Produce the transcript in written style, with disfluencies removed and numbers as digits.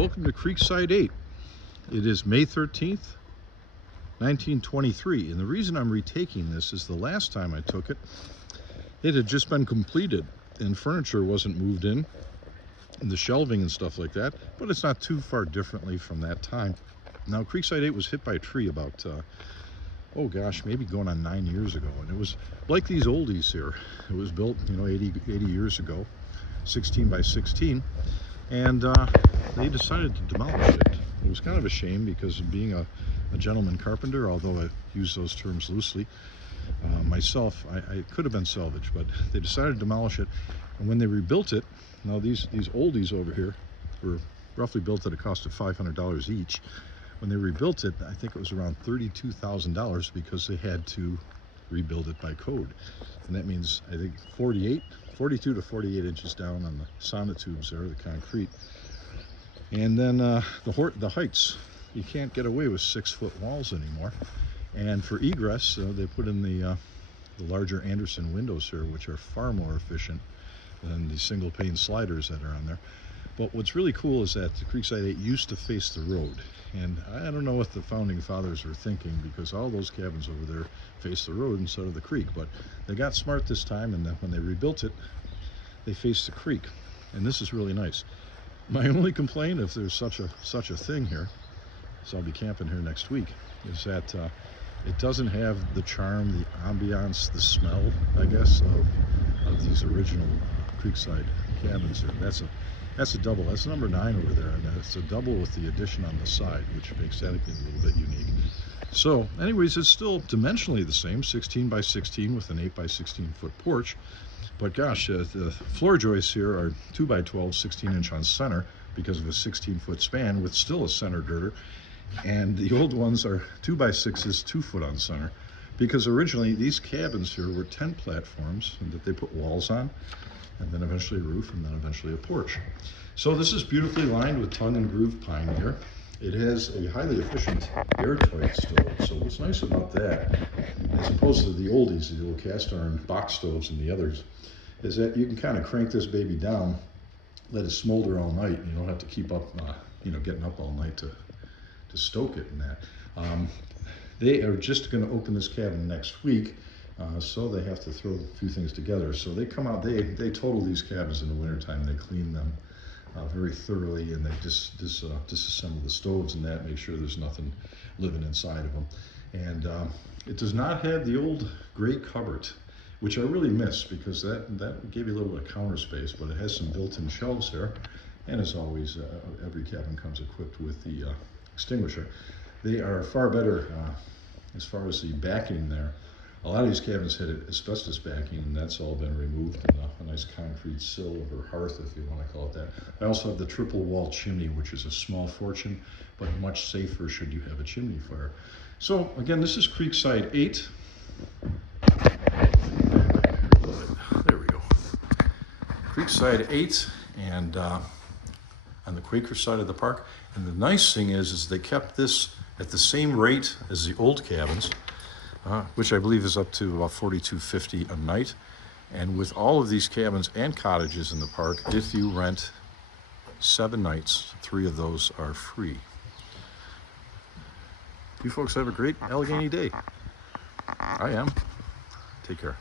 welcome to Creekside 8. It is May 13th, 1923, and the reason I'm retaking this is the last time I took it, it had just been completed and furniture wasn't moved in, and the shelving and stuff like that, but it's not too far differently from that time. Now, Creekside 8 was hit by a tree about, oh gosh, maybe going on 9 years ago, and it was like these oldies here. It was built, 80 years ago, 16 by 16, and they decided to demolish it. It was kind of a shame because of being a gentleman carpenter, although I use those terms loosely. Myself, I could have been salvaged, but they decided to demolish it. And when they rebuilt it, now these oldies over here were roughly built at a cost of $500 each. When they rebuilt it, I think it was around $32,000 because they had to rebuild it by code. And that means, I think, 42 to 48 inches down on the sonotubes there, the concrete. And then the heights. You can't get away with 6-foot walls anymore. And for egress, they put in the larger Anderson windows here, which are far more efficient than the single pane sliders that are on there. But what's really cool is that the Creekside 8 used to face the road. And I don't know what the founding fathers were thinking, because all those cabins over there face the road instead of the creek. But they got smart this time, and when they rebuilt it, they faced the creek. And this is really nice. My only complaint, if there's such a thing here, so I'll be camping here next week, is that it doesn't have the charm, the ambiance, the smell, I guess, of these original Creekside cabins here. That's a double. That's number 9 over there, and it's a double with the addition on the side, which makes that a little bit unique. So, anyways, it's still dimensionally the same, 16 by 16 with an 8 by 16 foot porch. But gosh, the floor joists here are 2 by 12, 16-inch on center because of a 16-foot span with still a center girder. And the old ones are 2 by 6s, 2 foot on center, because originally these cabins here were tent platforms that they put walls on, and then eventually a roof, and then eventually a porch. So this is beautifully lined with tongue and groove pine here. It has a highly efficient airtight stove. So what's nice about that, as opposed to the oldies, the old cast iron box stoves and the others, is that you can kind of crank this baby down, let it smolder all night. You don't have to keep up, getting up all night to stoke it and that. They are just going to open this cabin next week, so they have to throw a few things together. So they come out, they total these cabins in the wintertime. They clean them very thoroughly, and they disassemble the stoves and that, make sure there's nothing living inside of them. And it does not have the old gray cupboard, which I really miss, because that gave you a little bit of counter space, but it has some built-in shelves here. And as always, every cabin comes equipped with the extinguisher. They are far better as far as the backing there. A lot of these cabins had asbestos backing, and that's all been removed, and a nice concrete sill or hearth, if you want to call it that. I also have the triple wall chimney, which is a small fortune, but much safer should you have a chimney fire. So again, this is Creekside 8. There we go. Creekside 8, and on the Quaker side of the park. And the nice thing is they kept this at the same rate as the old cabins, which I believe is up to about $42.50 a night. And with all of these cabins and cottages in the park, if you rent 7 nights, 3 of those are free. You folks have a great Allegany day. I am. Take care.